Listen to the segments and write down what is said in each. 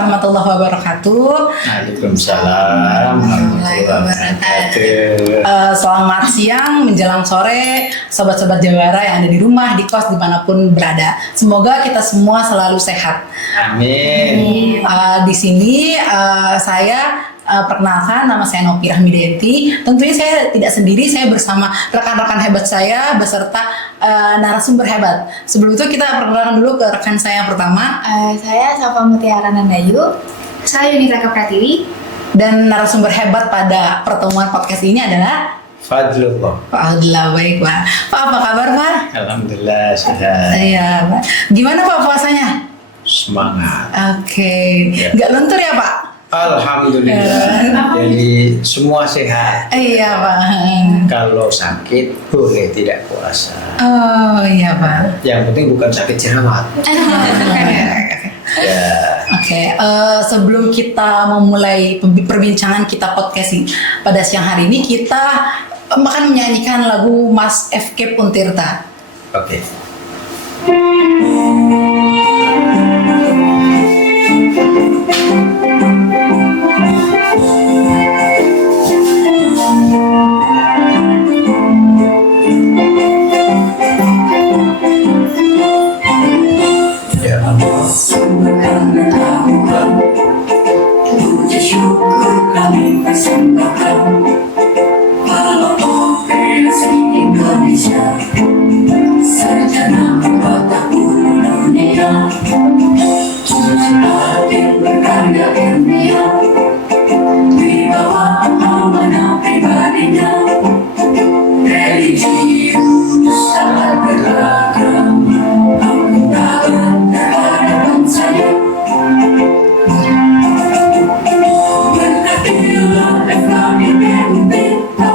warahmatullahi wabarakatuh. Waalaikumsalam warahmatullahi wabarakatuh. Selamat siang menjelang sore, sobat-sobat Jawara yang ada di rumah, di kos, dimanapun berada. Semoga kita semua selalu sehat. Amin. Di sini saya perkenalkan, nama saya Nopi Rahmidayanti. Tentunya saya tidak sendiri, saya bersama rekan-rekan hebat saya beserta narasumber hebat. Sebelum itu kita perkenalkan dulu ke rekan saya yang pertama. Saya Safa Mutiara Nandayu. Saya Yunita Kepratiwi. Dan narasumber hebat pada pertemuan podcast ini adalah Fadlullah. Pak Abdullah. Baik Pak. Pak, apa kabar Pak? Alhamdulillah sehat. Iya Pak. Gimana Pak puasanya? Semangat. Oke. Ya. Nggak lentur ya Pak? Alhamdulillah. Jadi semua sehat. Iya Pak. Kalau sakit boleh tidak puasa. Oh iya Pak. Yang penting bukan sakit jerawat. Ya. Oke, sebelum kita memulai perbincangan kita podcasting pada siang hari ini, kita akan menyanyikan lagu Mas FK Puntirta. Oke. Puji syukur kami persembahkan kalau Operasi Indonesia sarjana watak guru dunia, jujur adil berkarya ilmiah, wibawa amanah pribadinya, religius sangat beragam, akuntabel terhadap bangsanya. Berkatilah FKIP Untirta,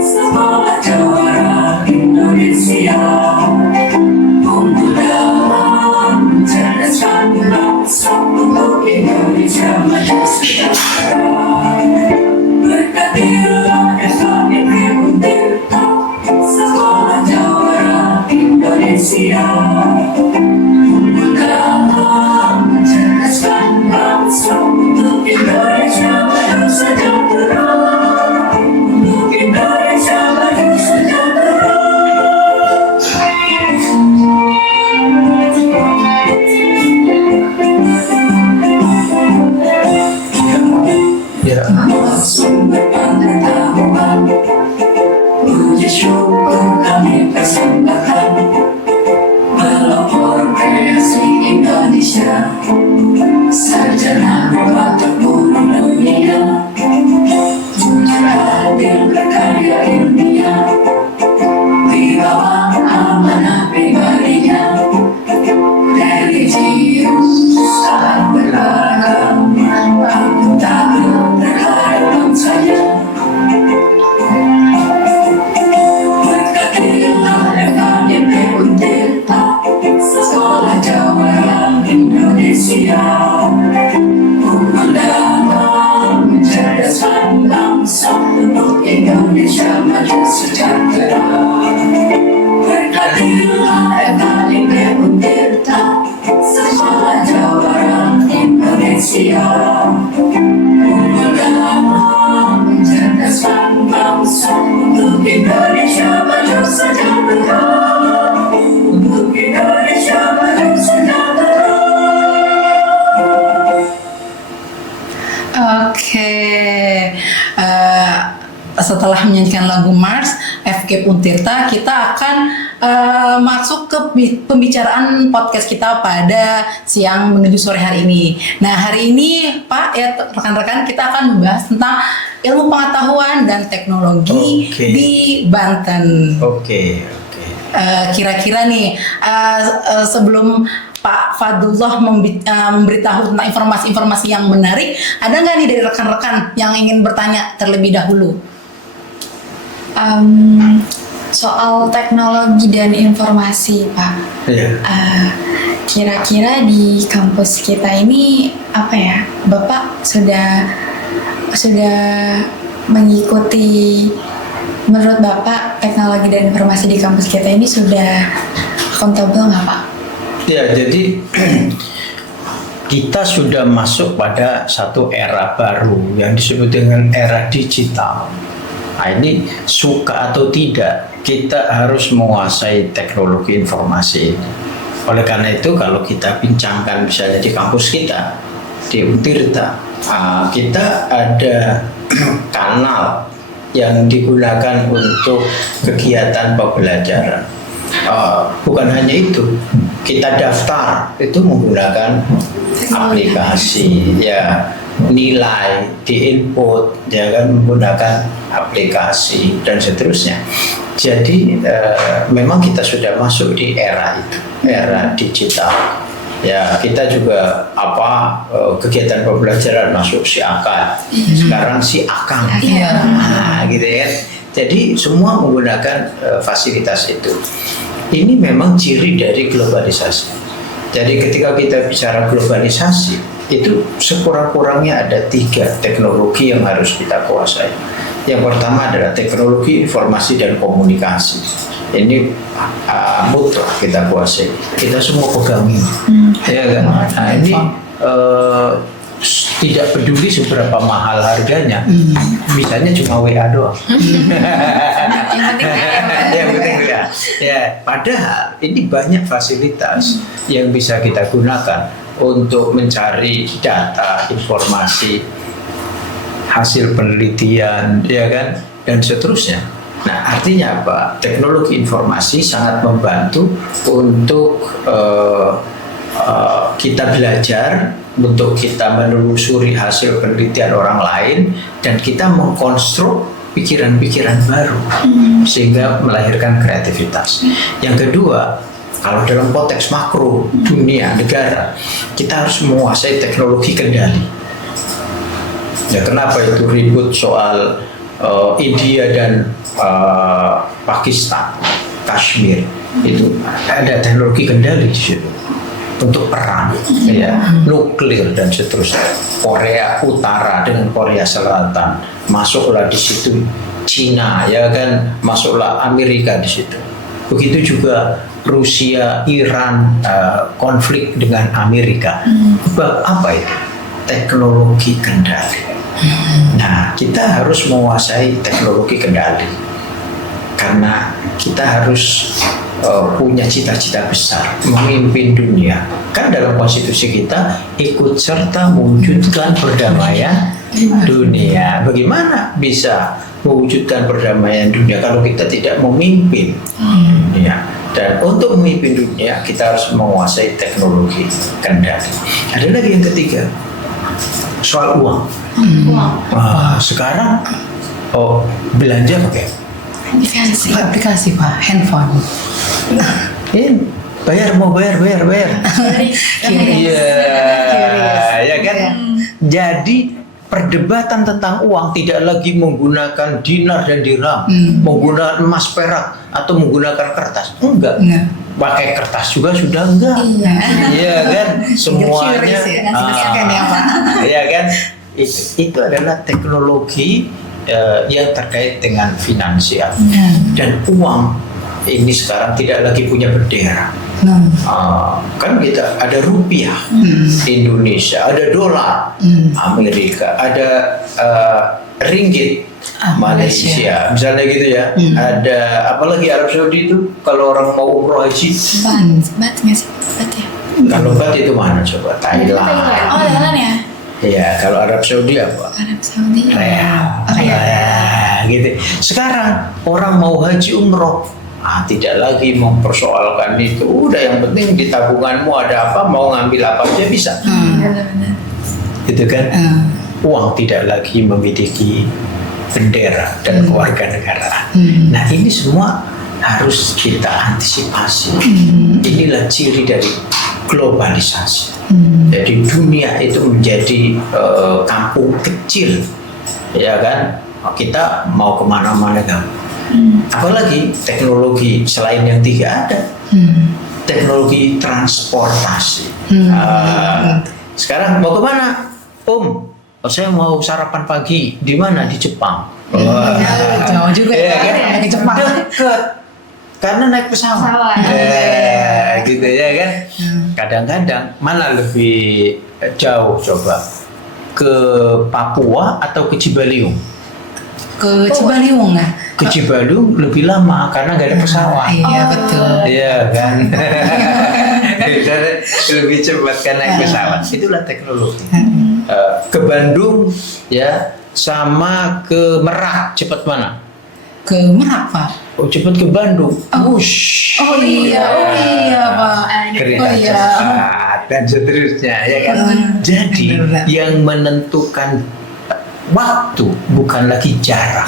Sekolah Jawara Indonesia, unggul dalam mencerdaskan bangsa untuk Indonesia maju sejahtera. Berkatilah FKIP Untirta, Sekolah Jawara Indonesia, unggul dalam mencerdaskan bangsa untuk Indonesia maju sejahtera. Untuk Indonesia maju sejahtera. Ya. Sumber pengetahuan, puji syukur kami persembahkan pelopor kreasi Indonesia, sarjana watak guru dunia, jujur adil berkarya ilmiah, wibawa amanah pribadinya, religius sangat beragam, akuntabel terhadap bangsanya. Berkatilah FKIP Untirta, Sekolah Jawara Indonesia, unggul dalam mencerdaskan bangsa untuk Indonesia maju sejahtera. Berkatilah FKIP Untirta, Sekolah Jawara Indonesia, unggul dalam mencerdaskan bangsa untuk Indonesia maju sejahtera. Untuk Indonesia maju sejahtera. Oke. Setelah menyanyikan lagu Mars FK Puntirta, kita akan masuk ke pembicaraan podcast kita pada siang menuju sore hari ini. Nah, hari ini Pak, ya rekan-rekan, kita akan membahas tentang ilmu pengetahuan dan teknologi Oke. di Banten. Oke. Kira-kira nih, sebelum Pak Fadlullah memberitahu tentang informasi-informasi yang menarik, ada nggak nih dari rekan-rekan yang ingin bertanya terlebih dahulu? Soal teknologi dan informasi, Pak. Iya. Kira-kira di kampus kita ini apa ya, Bapak sudah mengikuti, menurut Bapak teknologi dan informasi di kampus kita ini sudah akuntabel nggak Pak? Ya, jadi kita sudah masuk pada satu era baru yang disebut dengan era digital. Nah, ini suka atau tidak, kita harus menguasai teknologi informasi ini. Oleh karena itu, kalau kita bincangkan misalnya di kampus kita, di Untirta, kita ada kanal yang digunakan untuk kegiatan pembelajaran. Bukan hanya itu, kita daftar itu menggunakan aplikasi, ya, nilai diinput ya kan menggunakan aplikasi dan seterusnya. Jadi memang kita sudah masuk di era itu, era digital. Ya, kita juga kegiatan pembelajaran masuk si Akad, sekarang si Akang, gitu ya. Jadi semua menggunakan fasilitas itu. Ini memang ciri dari globalisasi. Jadi ketika kita bicara globalisasi, itu sekurang-kurangnya ada 3 teknologi yang harus kita kuasai. Yang pertama adalah teknologi informasi dan komunikasi. Ini mutlak kita kuasai. Kita semua pegang ini. Ya kan? Nah, ini tidak peduli seberapa mahal harganya, misalnya cuma WA doang. Yang penting WA. Ya, padahal ini banyak fasilitas yang bisa kita gunakan untuk mencari data, informasi, hasil penelitian, ya kan, dan seterusnya. Nah, artinya apa? Teknologi informasi sangat membantu untuk kita belajar, untuk kita menelusuri hasil penelitian orang lain, dan kita mengkonstruk pikiran-pikiran baru sehingga melahirkan kreativitas. Yang kedua, kalau dalam konteks makro dunia negara, kita harus menguasai teknologi kendali. Ya, kenapa itu ribut soal India dan Pakistan, Kashmir, itu ada teknologi kendali di situ untuk perang, ya, nuklir dan seterusnya. Korea Utara dengan Korea Selatan, masuklah di situ Cina, ya kan, masuklah Amerika di situ. Begitu juga Rusia, Iran, konflik dengan Amerika. Apa itu? Teknologi kendali. Nah, kita harus menguasai teknologi kendali karena kita harus punya cita-cita besar, memimpin dunia. Kan dalam konstitusi kita, ikut serta mewujudkan perdamaian dunia. Bagaimana bisa mewujudkan perdamaian dunia kalau kita tidak memimpin dunia? Dan untuk memimpin dunia, kita harus menguasai teknologi kendali. Ada lagi yang ketiga, soal uang. Sekarang belanja pakai aplikasi Pak, handphone. Bayar. Iya, ya kan. Jadi perdebatan tentang uang tidak lagi menggunakan dinar dan dirham, menggunakan emas perak atau menggunakan kertas. Enggak. Pakai kertas juga sudah enggak. Iya kan? Semuanya. Iya kan? Itu adalah teknologi yang terkait dengan finansial. Dan uang ini sekarang tidak lagi punya bendera. Kan kita ada rupiah Indonesia, ada dolar Amerika, ada ringgit Malaysia, misalnya gitu ya. Ada apalagi Arab Saudi itu kalau orang mau umroh haji. Bat nggak sih? Bat ya? Kalau bat itu mana coba? Thailand. Oh, Thailand ya? Iya, kalau Arab Saudi apa? Arab Saudi. Ya, gitu. Sekarang orang mau haji umroh, tidak lagi mempersoalkan itu. Udah, yang penting di tabunganmu ada apa, mau ngambil apa aja bisa. Benar-benar. Gitu kan? Uang tidak lagi memiliki bendera dan kewarganegaraan. Nah, ini semua harus kita antisipasi. Inilah ciri dari globalisasi. Jadi dunia itu menjadi kampung kecil, ya kan? Kita mau kemana-mana kan? Apalagi teknologi selain yang 3 ada, teknologi transportasi. Sekarang mau kemana, saya mau sarapan pagi di mana? Di Jepang. Jauh juga ya, kan? Ke Jepang. Dekat. Karena naik pesawat. Gitu ya kan. Kadang-kadang mana lebih jauh coba? Ke Papua atau ke Cibaliung? Ke Cibaliung ya. Ke Cibaliung lebih lama karena nggak ada pesawat. Iya betul. Iya kan. Lebih cepat kan naik pesawat. Itulah teknologi. Ke Bandung ya sama ke Merak cepat mana? Ke Merak Pak. Oh cepat ke Bandung. Wush. Oh iya Pak. Kereta Oh iya. cepat dan seterusnya ya kan. Jadi benar. yang menentukan waktu bukan lagi jarak,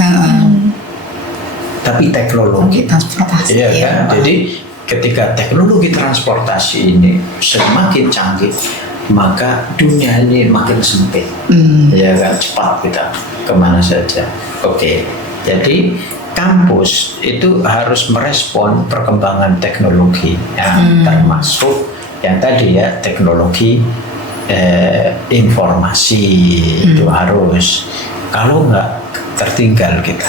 tapi teknologi. Transportasi. Iya kan? Pak. Jadi ketika teknologi transportasi ini semakin canggih, maka dunia ini makin sempit. Ya kan, cepat kita kemana saja. Oke, jadi kampus itu harus merespon perkembangan teknologi, ya, termasuk yang tadi ya teknologi informasi itu harus. Kalau nggak tertinggal kita.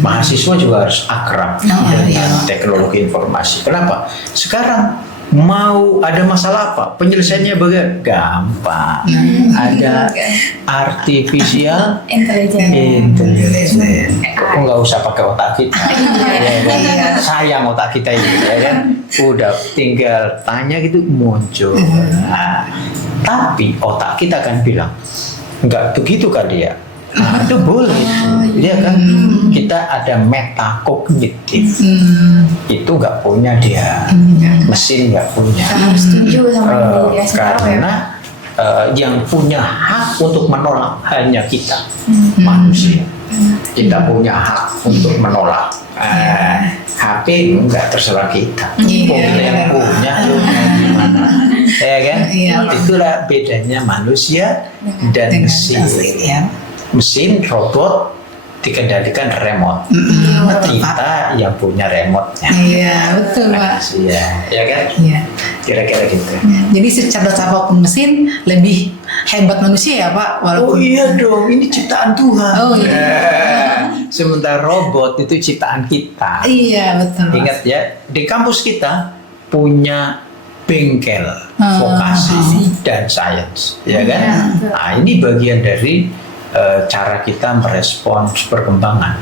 Mahasiswa juga harus akrab dengan teknologi informasi. Kenapa? Sekarang mau ada masalah apa? Penyelesaiannya bagaimana? Gampang. Ada artificial intelligence. Nggak usah pakai otak kita. Sayang otak kita ini, ya kan? Udah tinggal tanya gitu muncul. Nah, tapi otak kita akan bilang nggak begitu kali ya. Nah, itu boleh, ya kan? Kita ada metakognitif, itu nggak punya dia, mesin nggak punya. Harus setuju sama yang dikasih tahu ya. Karena yang punya hak untuk menolak hanya kita, manusia. Kita punya hak untuk menolak. HP nggak terserah kita, kita yang punya lu mau gimana, ya kan? Itulah bedanya manusia dan mesin. Mesin robot dikendalikan remote. Kita yang punya remote-nya. Iya betul Pak. Iya, ya kan? Iya. Kira-kira gitu. Jadi secerdas apapun mesin lebih hebat manusia ya Pak. Oh iya dong, ini ciptaan Tuhan. Oh iya. Sementara robot itu ciptaan kita. Iya betul. Pak. Ingat ya, di kampus kita punya bengkel vokasi dan sains, ya kan? Nah ini bagian dari cara kita merespons perkembangan.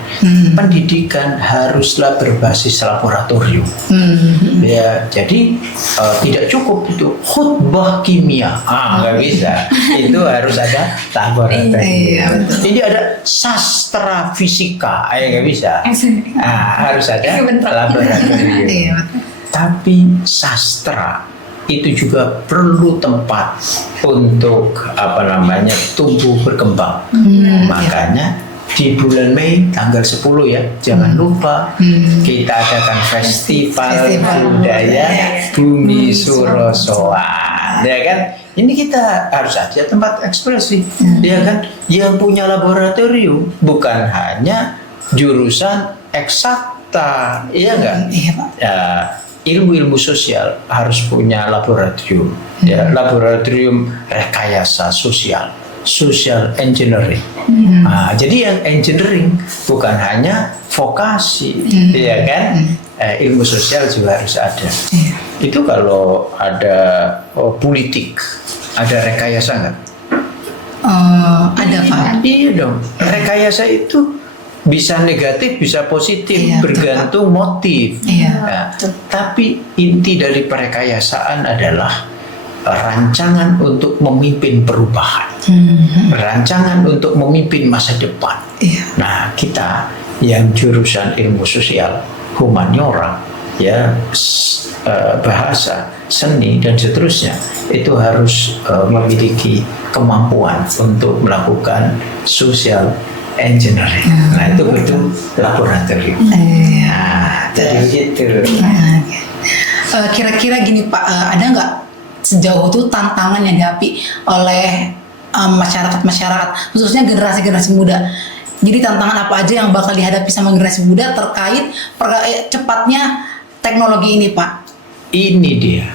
Pendidikan haruslah berbasis laboratorium. Ya, jadi tidak cukup itu khutbah kimia. Nggak bisa. Itu harus ada laboratorium. Ini ada sastra fisika. Nggak bisa. Harus ada laboratorium. Tapi sastra itu juga perlu tempat untuk tumbuh berkembang. Makanya di bulan Mei tanggal 10 ya, jangan lupa kita adakan festival budaya Bumi Surosoan, ya kan? Ini kita harus ada tempat ekspresi, ya kan? Yang punya laboratorium bukan hanya jurusan eksakta, iya enggak? Iya Pak. Ya, ilmu-ilmu sosial harus punya laboratorium, ya, laboratorium rekayasa sosial, social engineering. Nah, jadi yang engineering bukan hanya vokasi, ya kan? Ilmu sosial juga harus ada. Itu kalau ada politik, ada rekayasa nggak? Ada Pak. Iya dong. Rekayasa itu bisa negatif, bisa positif, bergantung motif. Nah, tapi inti dari perekayasaan adalah rancangan untuk memimpin perubahan, rancangan untuk memimpin masa depan. Nah, kita yang jurusan ilmu sosial, humaniora, ya, bahasa, seni dan seterusnya, itu harus memiliki kemampuan untuk melakukan social engineering. Nah, itu betul laboratorium. Nah, jadi gitu. Kira-kira gini Pak, ada nggak sejauh itu tantangan yang dihadapi oleh masyarakat, khususnya generasi-generasi muda? Jadi tantangan apa aja yang bakal dihadapi sama generasi muda terkait cepatnya teknologi ini Pak? Ini dia.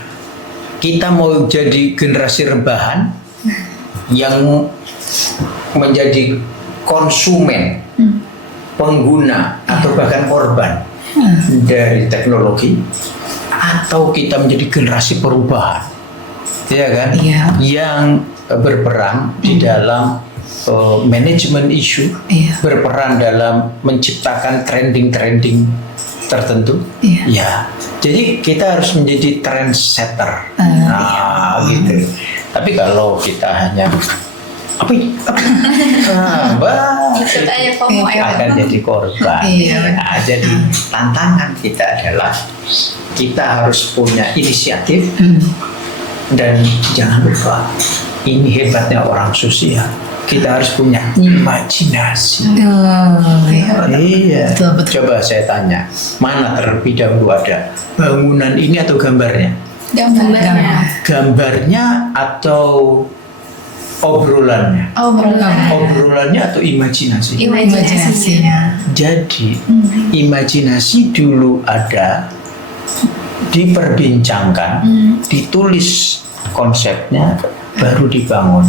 Kita mau jadi generasi rebahan yang menjadi konsumen, pengguna atau bahkan korban dari teknologi, atau kita menjadi generasi perubahan, ya kan? Iya. Yang berperan di dalam manajemen isu, Iya. berperan dalam menciptakan trending tertentu. Iya. Ya, jadi kita harus menjadi trendsetter. Nah, gitu. Tapi kalau kita hanya Ikut aja FOMO akan jadi korban. Iya. Nah, jadi tantangan kita adalah kita harus punya inisiatif dan jangan lupa ini hebatnya orang sosial. Kita harus punya imajinasi. Oh, iya. Iya. Betul. Coba saya tanya, mana terlebih dahulu ada bangunan ini atau gambarnya? Gambarnya. Gambarnya atau obrolannya? Obrolannya atau imajinasi? Imajinasinya. Jadi imajinasi dulu ada, diperbincangkan, ditulis konsepnya, baru dibangun.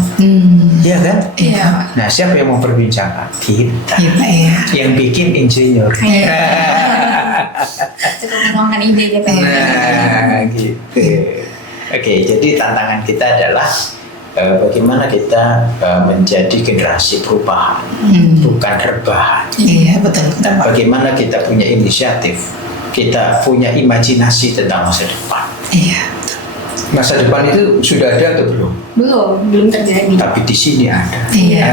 Iya kan? Iya. Nah, siapa yang mau perbincangkan? Kita. Iya. Yang bikin insinyur. Cukup menuangkan ide gitu. Nah, gitu. Oke, jadi tantangan kita adalah bagaimana kita menjadi generasi perubahan, bukan rebahan. Iya, betul. Dan bagaimana kita punya inisiatif, kita punya imajinasi tentang masa depan. Iya. Masa depan itu sudah ada atau belum? Belum terjadi. Tapi di sini ada. Iya.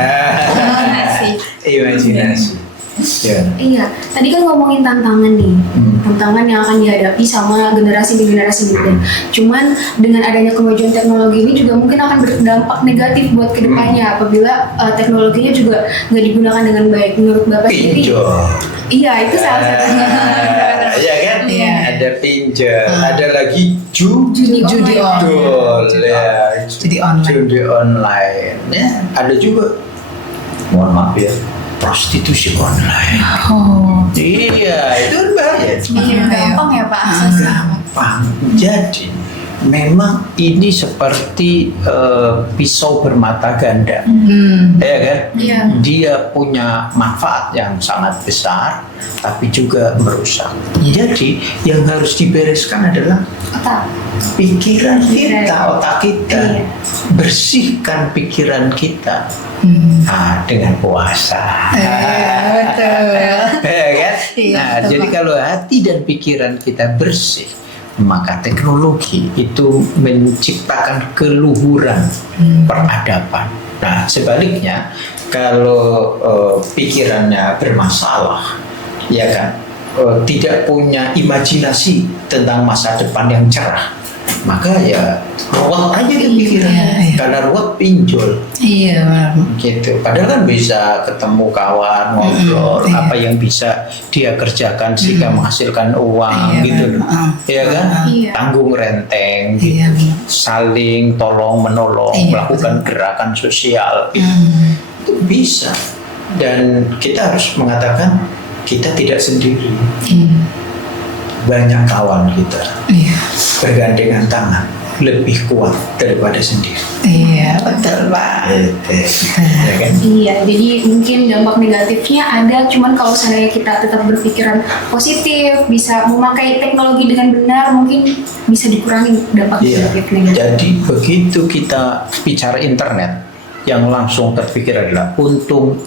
Imajinasi. Ya. Iya, tadi kan ngomongin tantangan nih, tantangan yang akan dihadapi sama generasi berikutnya. Cuman dengan adanya kemajuan teknologi ini juga mungkin akan berdampak negatif buat kedepannya apabila teknologinya juga nggak digunakan dengan baik. Menurut Bapak sendiri? Pinjol. Iya, itu salah satunya. Iya kan? Iya. Ada pinjol, ada lagi judi Judi online. Ya, Judi online. Judi online. Ya, ada juga. Mohon maaf ya, prostitusi online. Oh. Iya, itu bahaya. Iya, gampang ya Pak aksesnya. Gampang. Jadi memang ini seperti pisau bermata ganda, ya kan? Iya. Dia punya manfaat yang sangat besar, tapi juga merusak. Jadi yang harus dibereskan adalah Otak. pikiran kita, otak kita. Iya. Bersihkan pikiran kita. Nah, dengan puasa. Betul. Ya kan? Iya, Nah, betul, jadi Pak. kalau hati dan pikiran kita bersih, maka teknologi itu menciptakan keluhuran peradaban. Nah, sebaliknya kalau pikirannya bermasalah, ya kan, tidak punya imajinasi tentang masa depan yang cerah, maka ya ruwet aja di pikirannya. Iya, iya. Karena ruwet pinjol. Iya, benar. Gitu. Padahal kan bisa ketemu kawan, ngobrol, iya. apa yang bisa dia kerjakan sehingga menghasilkan uang, Iya, gitu loh. benar. Ya kan? Iya. Tanggung renteng, gitu. Iya, benar. Saling tolong menolong, Iya, melakukan gerakan sosial, gitu. Itu bisa. Dan kita harus mengatakan kita tidak sendiri. Banyak kawan kita Iya. bergandengan tangan, lebih kuat daripada sendiri. Iya, betul, Pak. Ya kan? Iya, jadi mungkin dampak negatifnya ada, cuman kalau seandainya kita tetap berpikiran positif, bisa memakai teknologi dengan benar, mungkin bisa dikurangi dampak Iya. negatifnya. Jadi begitu kita bicara internet, yang langsung terpikir adalah untung.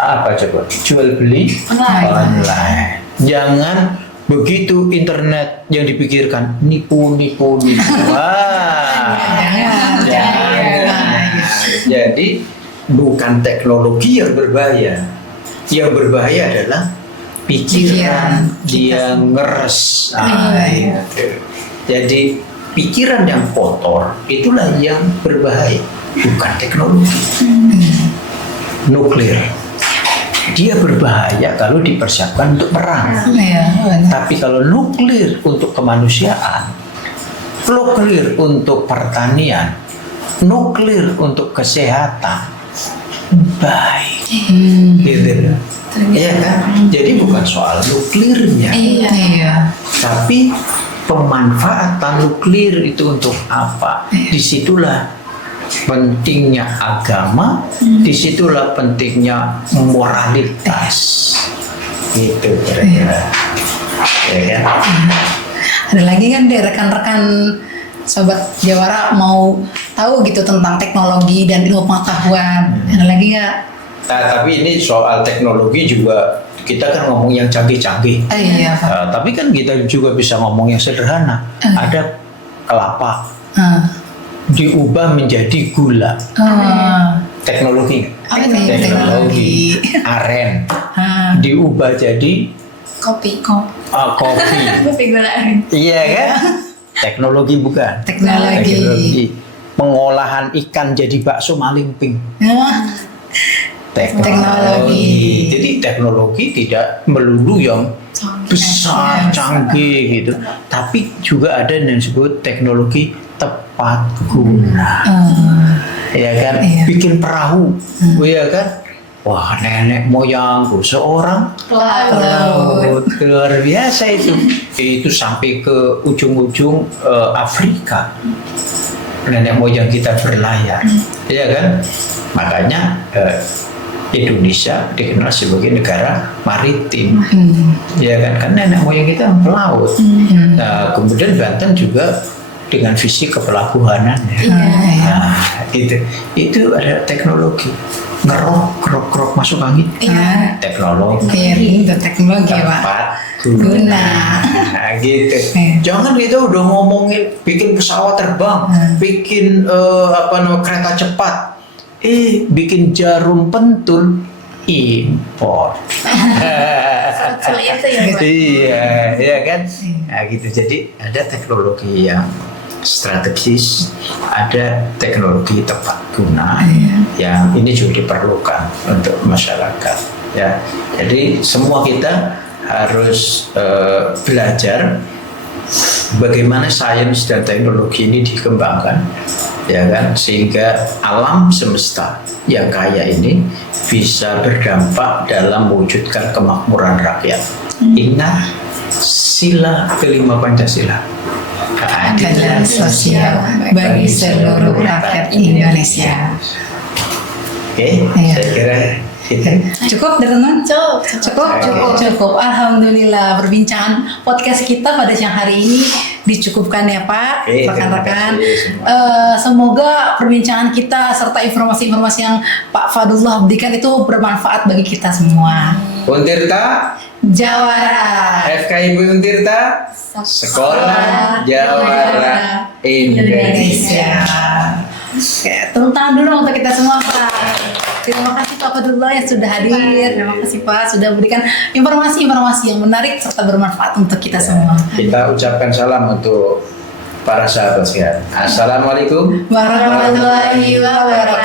Apa coba? Jual beli online. Jangan begitu internet yang dipikirkan nipu. Wah, jangan. Jadi bukan teknologi yang berbahaya. Yang berbahaya adalah pikiran yang ngeres. Gitu. Jadi pikiran yang kotor itulah yang berbahaya, bukan teknologi. Nuklir, dia berbahaya kalau dipersiapkan untuk perang. Iya, benar. Tapi kalau nuklir untuk kemanusiaan, nuklir untuk pertanian, nuklir untuk kesehatan, baik. Gitu loh. Iya kan? Jadi bukan soal nuklirnya, Iya. tapi pemanfaatan nuklir itu untuk apa? Disitulah pentingnya agama, disitulah pentingnya moralitas. Gitu kira-kira. Ya kan? Ada lagi kan deh rekan-rekan sobat Jawara mau tahu gitu tentang teknologi dan ilmu pengetahuan. Ada lagi nggak? Nah, tapi ini soal teknologi juga kita kan ngomong yang canggih-canggih. Iya Pak. Tapi kan kita juga bisa ngomong yang sederhana. Ada kelapa diubah menjadi gula. Teknologi. Apa itu teknologi? Aren diubah jadi Kopi. kopi. Kopi gulaan. Iya kan? Teknologi bukan? Teknologi. Pengolahan ikan jadi bakso malingping. Teknologi. Jadi teknologi tidak melulu yang besar, canggih gitu. Tapi juga ada yang disebut teknologi tepat guna. Ya kan? Iya. Bikin perahu. Ya kan? Wah, nenek moyangku seorang pelaut. Luar biasa itu. Itu sampai ke ujung-ujung Afrika. Nenek moyang kita berlayar. Ya kan? Makanya Indonesia dikenal sebagai negara maritim, ya kan? Kan nenek moyang kita pelaut. Nah, kemudian Banten juga dengan visi kepelabuhanan. Nah, itu ada teknologi ngerok masuk angin. Teknologi. Itu teknologi Pak. Tepat guna. Nah, gitu. Jangan kita udah ngomongin bikin pesawat terbang, bikin kereta cepat. Bikin jarum pentul impor. Itu ya Pak. Iya kan? Nah, gitu. Jadi ada teknologi yang strategis, ada teknologi tepat guna yang ini juga diperlukan untuk masyarakat. Ya, jadi semua kita harus belajar bagaimana sains dan teknologi ini dikembangkan, ya kan, sehingga alam semesta yang kaya ini bisa berdampak dalam mewujudkan kemakmuran rakyat. Ingat sila kelima Pancasila, Keadilan sosial bagi seluruh rakyat Indonesia. Oke, saya kira itu. Cukup teman-teman? Cukup. Cukup. Alhamdulillah perbincangan podcast kita pada siang hari ini dicukupkan ya Pak, Oke, rekan-rekan. terima kasih semua. Semoga perbincangan kita serta informasi-informasi yang Pak Fadullah berikan itu bermanfaat bagi kita semua. Untirta, Jawara. FKIP Untirta, Sekolah Jawara Indonesia. Oke, tepuk tangan dulu untuk kita semua Pak. Terima kasih Pak Fadullah yang sudah hadir. Terima kasih Pak sudah memberikan informasi-informasi yang menarik serta bermanfaat untuk kita semua. Kita ucapkan salam untuk para sahabat sekalian. Assalamualaikum Warahmatullahi wabarakatuh.